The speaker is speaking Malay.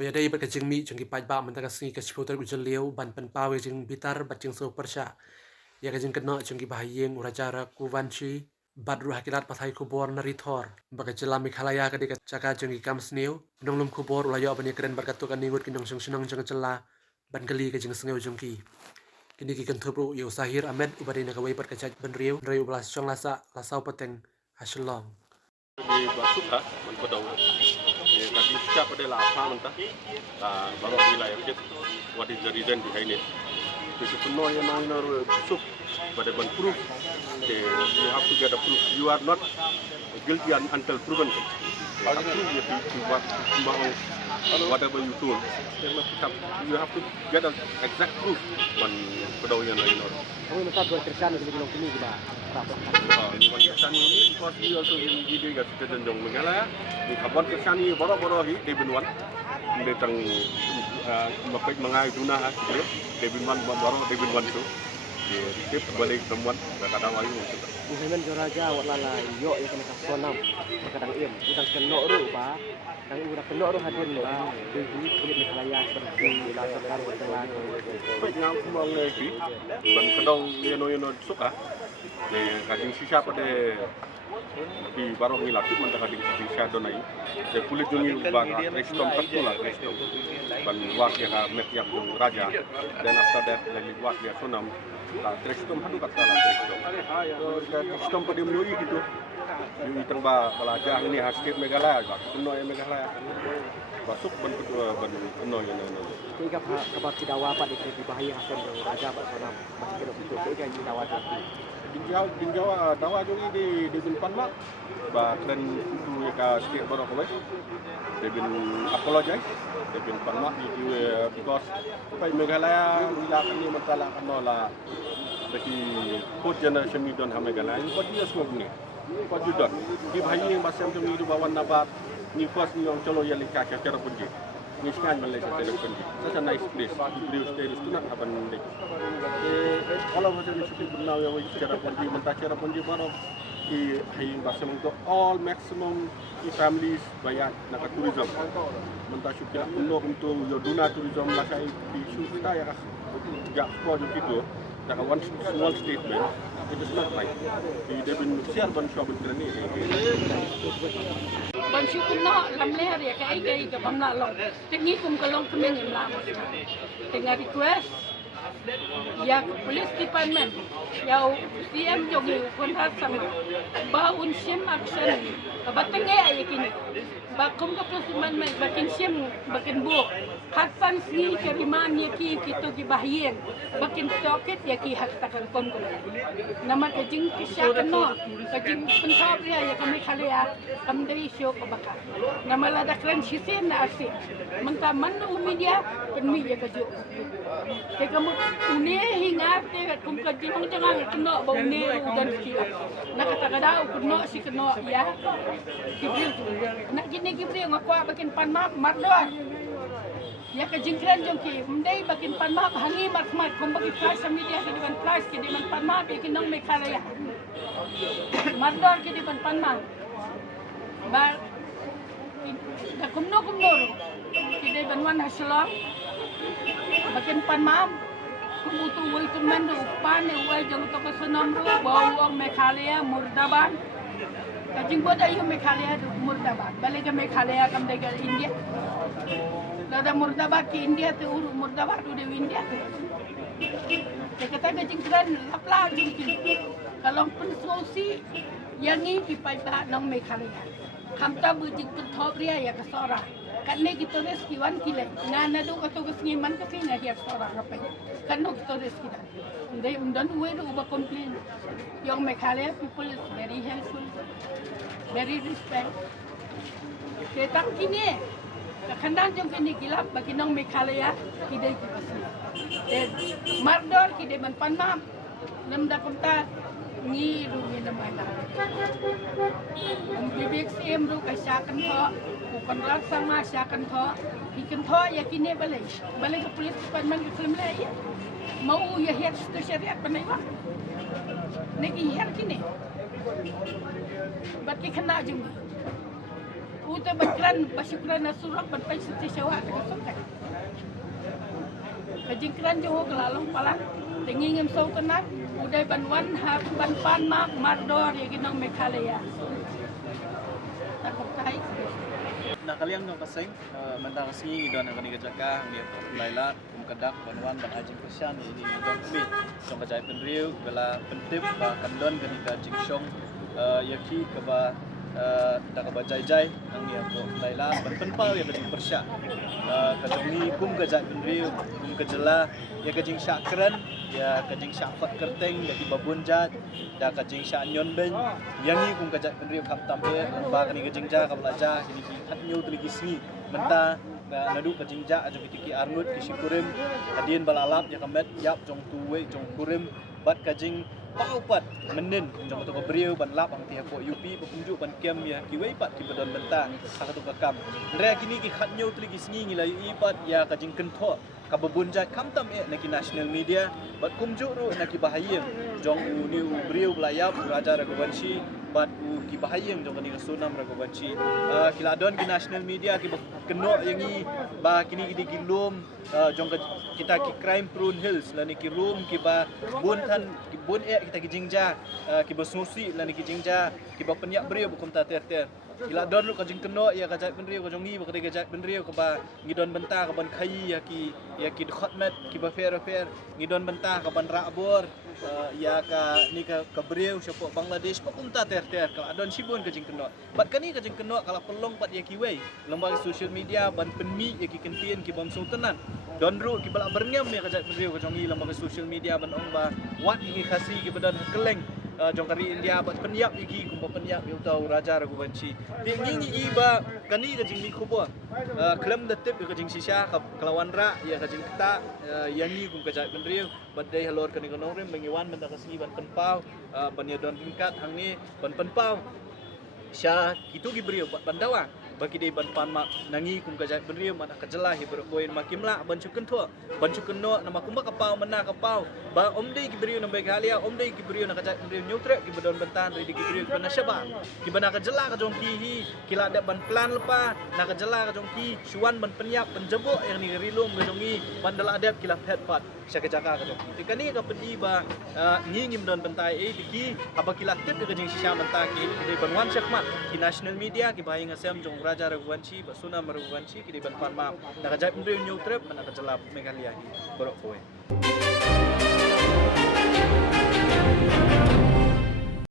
Habis ada ibat kajing mi jengki paj ba mentaka sengi ka chipotar ujal liau ban pan pawe jeng bitar bat jeng so persya. Ya kajing kena jengki bahayeng urajara kuvanci bat ruh hakilat pasai kubor nari thor. Baka jelam mikhalaya kadika caka jengki kam sneu. Nong lum kubor ulayo abani keren berkatu kan ningut kinong senang jeng cela ban kali kajing sneu jengki. Kini ki kentubru yu sahir Ahmed ubadi nakawai pat kacaj ban riu ubelas syong lasa lasau peteng hasilong. Di Basuka Menpedau tadi siapa pada lapa mentah baru wilayah it what is the reason behind it if you know you know soup but the proof you have to get a proof you are not guilty until proven you have to whatever you told you have to get an exact proof when pedau yang lain orang. Kami minta dua kerjaan untuk bilang kini kita. Kerjaan ini because we also video kat citizen jong mengala ni kabar kerjaan ini baru hi Debinwan datang makai mengai duna hasil Debinwan baru Debinwan tu tip balik temuan kadang lagi mungkin. Muhammad Joraja walala yo ya kena kasonam kadang im udang kena ru ba kang udang kena ru hadir ba deui kulit mekalaya seperti lasakan berjalan. Baik yang aku mau ngerti ban kedong yeno suka ni kadang sisa pada di baru ngilaki mentah kadang sisa donai de kulit dungi bang restom tertulah restom ban wak ya met yang raja dan after that lagi wak dia sonam restom hadu kata lah restom pada menui gitu di tengah belajar ini hasil Meghalaya kuno yang Meghalaya masuk ban kuno yang Tiga kabar tidak wapat di bahaya hasil raja bersonam masih kena untuk tiga dawa tadi. Dinjawa dawa juri di Binpan mak ba dan itu ya ka setiap baru kau they been apologize they been panmak because pai Meghalaya wilayah ni masalah kanola bagi fourth generation ni don ha Meghalaya ni dia semua ni what you done di bahaya yang masam tu ni bawan nabat ni first ni orang colo yang likak cara punji ni sekian Malaysia telefon ni such a nice place beliau stay tu nak apa ni kalau macam ni seperti benar yang cara punji mentah cara punji baru di hai masam untuk all maximum families bayar nak tourism mentah syukur penuh untuk duna tourism lah saya di kita ya tidak sport itu dengan one small statement it is not right dia bin siar ban shop ni ban syukur nak lam leher ya kai ke bamna long teknik kum kalong kemeng lam tengah request ya police department ya CM jogi kontak sama ba unsim action batenge ayakin ba kum ka plusman mai bakin sim bakin bu khatsan ni keriman ya ki kito ki bahien bakin socket ya ki haktakan kom ko nama ke jing kisya kano ke jing penthap ya kami khalaya kam dari show ko baka nama la dakran sisen na asi manta man media penmi ya kajo te kamu une hinga te kum ka jing jangan keno ba une udan kila nakatagada kuno si keno ya kibril nak gini kibril ngakwa bakin panmap mardoan ya ke jingkran jongki mendai bakin panmap hangi markmat kum bagi flash media ke depan flash ke depan panmap ya kinong Meghalaya mardor ke depan panmap ba da kumno ke depan wan hasilong bakin panmap kumutu wai tuman do pan wai jong to ko sonam ro bawang Meghalaya murdaban kajing bod ayo Meghalaya murdaban balik ke Meghalaya kam degal India lada murdabat ke India tu uru murdabat udah India tu kata kajing keren lapla jengki kalau pensosi yang ini dipakai nong Meghalaya hamta bujing ketop ria ya kesora kan ni kita reskiwan kile nana do kato kesngiman kasi na hiya sora apa kan no kita reskidan they don't way to over complain yung Meghalaya people is very helpful very respect kita kini kandang jong kini gilap bagi nong Meghalaya kidai kipasi mardor kidai man panmam namda kumta ni rumi namay na ang bibig siem ru kay syakan tho bukan rak sama syakan tho ikan tho ya kini balik ke polis department ke film lay mau ya hiat stu syariat panay wa nagi hiat kini bat ki kena jong Uta bakran pasyukran na surak berpai seti sewa terkesukai. Kajingkran johor kelalong palang tingingim sau tenak uday banwan hab ban mak mardor ya ginang Meghalaya. Takut kai. Nak kalian dong kasing mentang sini don akan dikerjakan dia Laila kedak banwan dan ajing persian ini don kami song kajai penriu bela pentip bahkan don kenika jingsong yaki keba tak keba jai ang dia ko Laila penpau ya kajing persia kajongi kum kajai penriu kum kejela ya kajing syakran ya kajing syafat kerteng dari babunjat da kajing syanyon ben yangi kum kajai penriu kam tampe ba kani kajing ja ka belajar ini hatnyu teligi sini menta nadu kajingja ajo kitiki arnut kisikurim adien balalap ya kamet yap jong tuwe jong kurim bat kajing paupat menin jong to kebriu ban lap ang tiha ko UP pepunjuk ban kem ya kiwei pat ki badon benta ka to kakam re kini ki khatnyo trigi sngi ngila ipat ya kajing kentho ka babunja kamtam naki national media bat kumjuk ru naki bahayem jong u ni briu belayap raja ragwanshi bat u ki bahayem jong kani sunam ragwanshi kiladon ki national media ki kenok yangi ba kini ki gilum jong kita ki crime prone hills lani ki room ki ba buntan ki bun kita ki jingja ki basusi lani ki jingja ki ba penyak briu bukum ta ter Gila don lu kajing kenok ya kajai penriu kajongi bakade kajai penriu ka ba ngidon benta ka ban khai ya ki khotmet ki ba fair ngidon benta ka ban rabor ya ka ni ka briu syapo Bangladesh pa kumta ter ka adon sibun kajing kenok bat kani kajing kenok kala pelong pat ya ki wei lembaga social media ban penmi ya ki kentien ki bam sultanan don ru ki bala berngam ya kajai penriu kajongi lembaga social media ban ong ba wat ki khasi ki badan keleng jong kari India bat penyak iki kumpa penyak yu tau raja Raghuvanshi tingi iba kani kajing ni kubo klem detip kajing sisha kelawan ra ya kajing kita yani kum kajai penriu bat dei halor kani konorem mengiwan benda kasi ban penpau ban ya don tingkat hang ni ban penpau sya kitu gibriu bat bandawa bagi dei ban panmak nangi kum kajai penriu mana kajela hi berboin makimla ban cuken tho ban cuken no nama kumba kapau mana kapau ba omdei gibriu na Meghalaya omdei gibriu na kajai penriu nyutre ki badon bentan ri gibriu ki banasaba ki bana kajela ka jong ki hi kila ada ban plan lepa na kajela ka jong ki suan ban penyak penjebok yang ni rilum ka jongi ban dala adep kila pet pat sya kajaka ka jong ki kani ka pedi ba ngingim don bentai ki apa kila tip ka jing sisya mentak ki dei banwan syakmat ki national media ki bayi ngasem jong raja Raghuvanshi basuna Raghuvanshi ki di ban panma na kajai penriu nyutre mana kajela Meghalaya hi borok koe